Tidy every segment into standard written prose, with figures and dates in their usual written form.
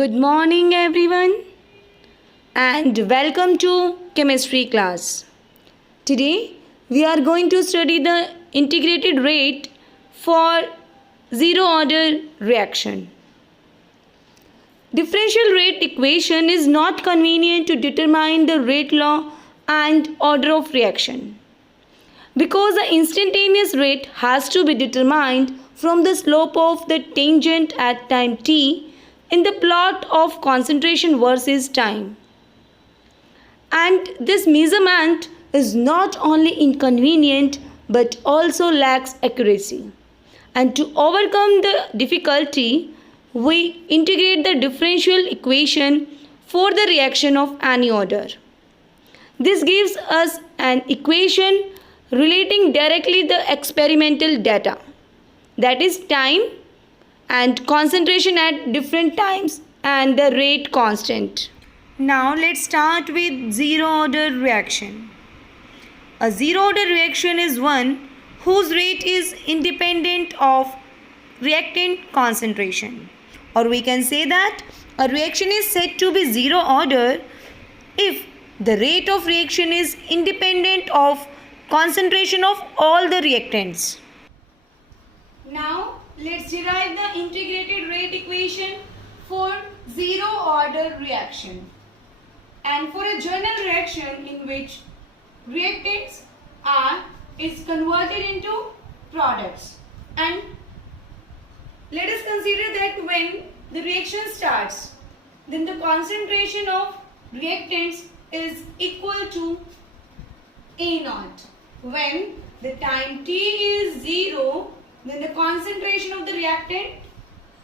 Good morning everyone and welcome to chemistry class. Today we are going to study the integrated rate for zero order reaction. Differential rate equation is not convenient to determine the rate law and order of reaction because the instantaneous rate has to be determined from the slope of the tangent at time t in the plot of concentration versus time. And this measurement is not only inconvenient but also lacks accuracy. And to overcome the difficulty, we integrate the differential equation for the reaction of any order. This gives us an equation relating directly the experimental data, that is time and concentration at different times and the rate constant. Now let's start with zero order reaction. A zero order reaction is one whose rate is independent of reactant concentration, or we can say that a reaction is said to be zero order if the rate of reaction is independent of concentration of all the reactants. Now let's derive the integrated rate equation for zero order reaction and for a journal reaction in which reactants R is converted into products. And let us consider that when the reaction starts, then the concentration of reactants is equal to A naught. When the time t is 0, then the concentration of the reactant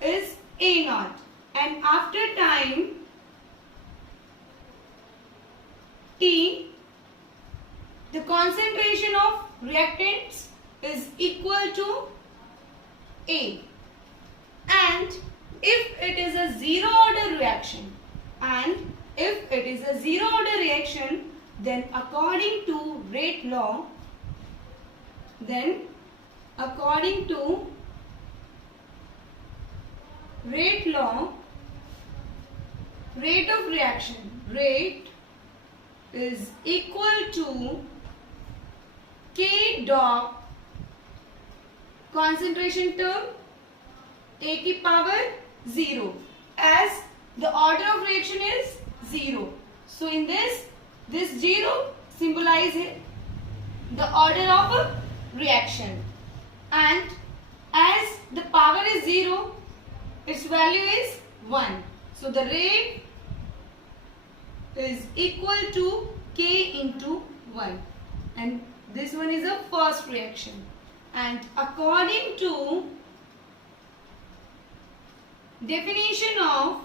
is A naught, and after time t, the concentration of reactants is equal to A. And if it is a zero order reaction, then according to rate law, rate of reaction, rate is equal to K dot concentration term A की power 0, as the order of reaction is 0. So in this 0 symbolizes the order of a reaction, and as the power is 0, its value is 1. So the rate is equal to K into 1, and this one is a first reaction. And according to definition of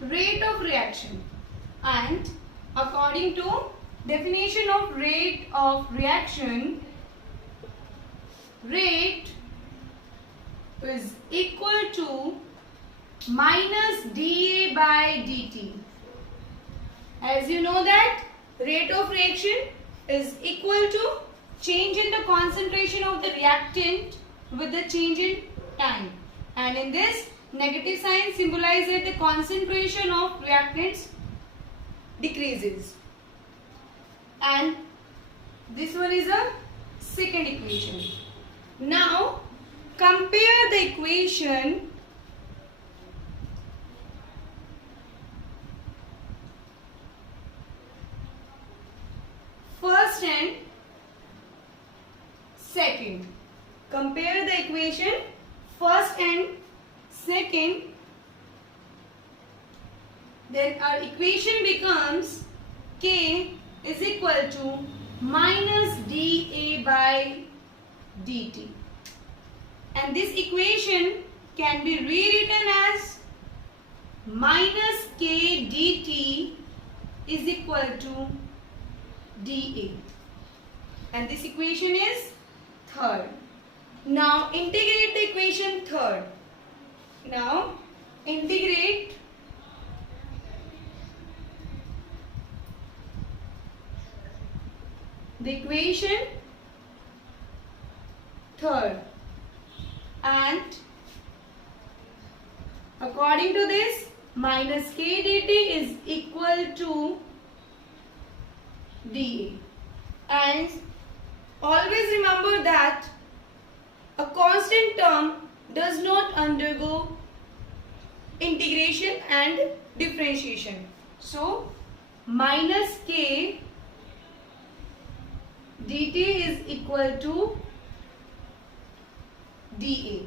rate of reaction, and according to definition of rate of reaction, rate is equal to minus dA by dt. As you know that rate of reaction is equal to change in the concentration of the reactant with the change in time, and in this negative sign symbolizes the concentration of reactants decreases. And this one is a second equation. Now compare the equation first and second. Compare the equation first and second. Then our equation becomes K is equal to minus dA by dt. And this equation can be rewritten as minus K dt is equal to dA. And this equation is third. Now integrate the equation third. Now integrate the equation third. and according to this minus k dt is equal to dA. And always remember that a constant term does not undergo integration and differentiation. So minus k dt is equal to dA,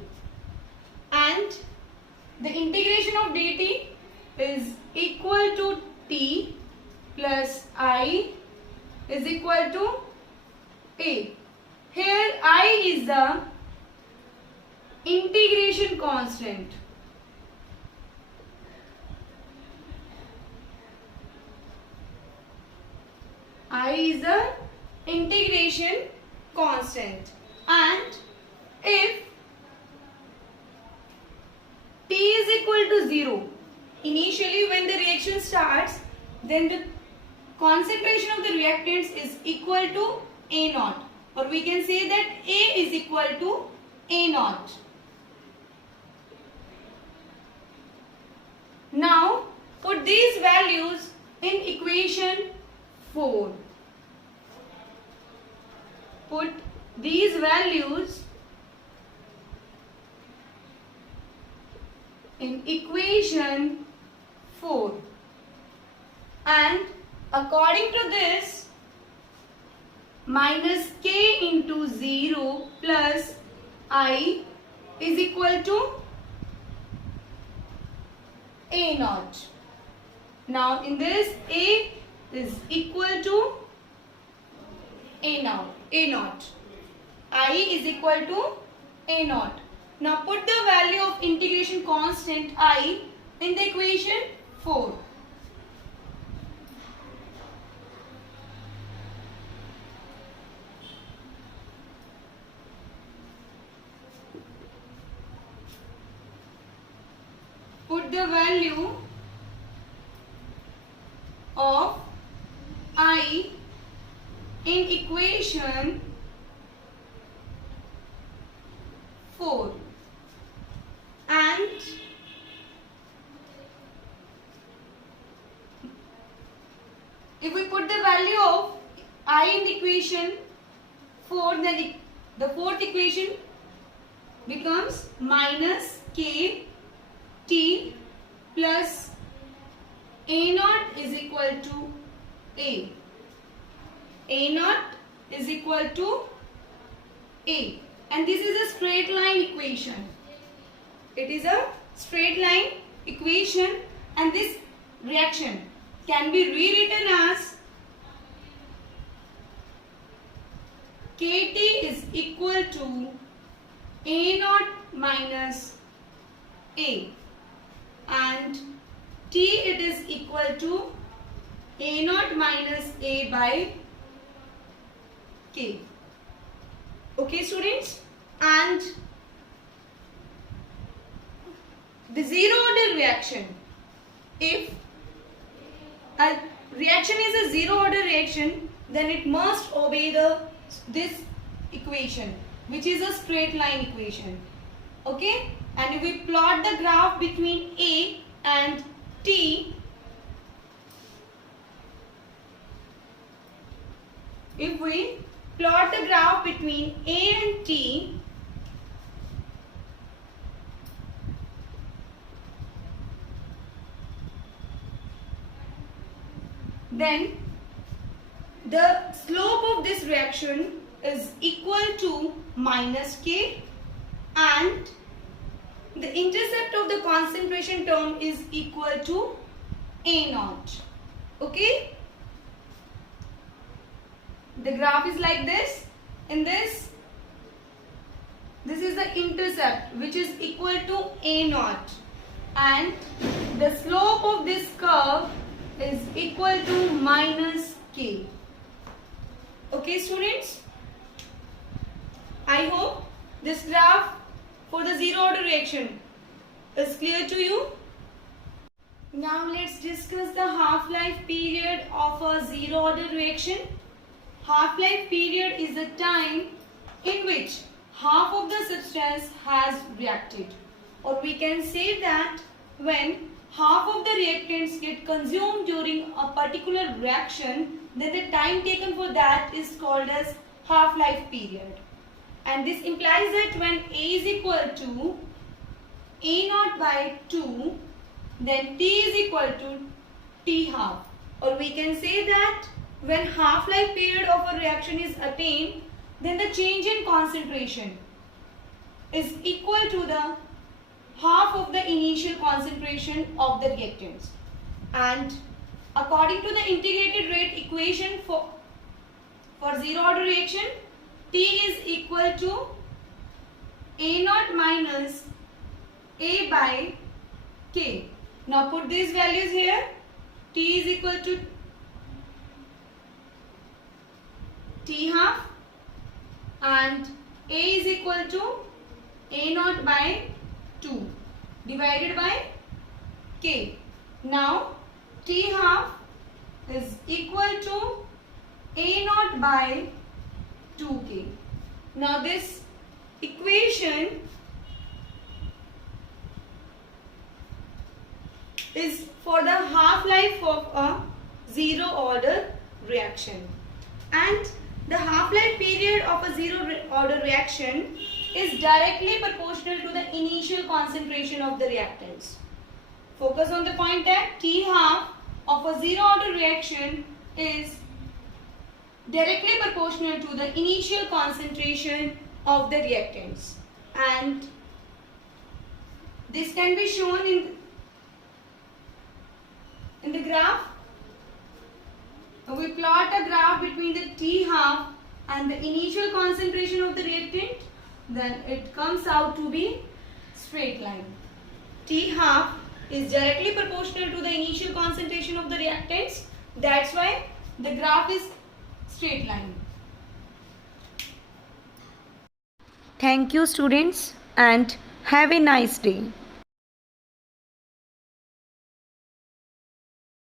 and the integration of dt is equal to t plus I is equal to a. Here I is the integration constant. I is the integration constant, and if t is equal to 0, initially when the reaction starts, then the concentration of the reactants is equal to A naught, or we can say that A is equal to A naught. Now put these values in equation 4. Put these values in equation 4, and according to this minus k into 0 plus I is equal to A naught. Now in this A is equal to A naught. I is equal to A naught. Now put the value of integration constant I in the equation 4. Put the value of I in equation 4, and if we put the value of I in the equation 4, then the fourth equation becomes minus k t plus A naught is equal to A. A naught is equal to A. And this is a straight line equation. It is a straight line equation, and this reaction can be rewritten as Kt is equal to A naught minus A, and T it is equal to A naught minus A by K. Okay students, and the zero order reaction, if a reaction is a zero order reaction, then it must obey this equation, which is a straight line equation. Okay, and if we plot the graph between A and T, if we plot the graph between A and T, then the slope of this reaction is equal to minus K, and the intercept of the concentration term is equal to A naught. Okay, the graph is like this. In this is the intercept, which is equal to A naught, and the slope of this curve is equal to minus K. Okay students, I hope this graph for the zero order reaction is clear to you. Now let's discuss the half-life period of a zero order reaction. Half-life period is the time in which half of the substance has reacted. Or we can say that when half of the reactants get consumed during a particular reaction, then the time taken for that is called as half-life period. And this implies that when A is equal to A naught by 2, then T is equal to T half. Or we can say that when half-life period of a reaction is attained, then the change in concentration is equal to the half of the initial concentration of the reactants. And according to the integrated rate equation for zero order reaction, T is equal to A naught minus A by K. Now put these values here. T is equal to T half and A is equal to A naught by 2 divided by K. Now T half is equal to A naught by 2K. Now this equation is for the half-life of a zero order reaction, and the half-life period of a zero order reaction is directly proportional to the initial concentration of the reactants. Focus on the point that T half of a zero order reaction is directly proportional to the initial concentration of the reactants, and this can be shown in the graph. We plot a graph between the T half and the initial concentration of the reactant, then it comes out to be straight line. T half is directly proportional to the initial concentration of the reactants. That's why the graph is straight line. Thank you students and have a nice day.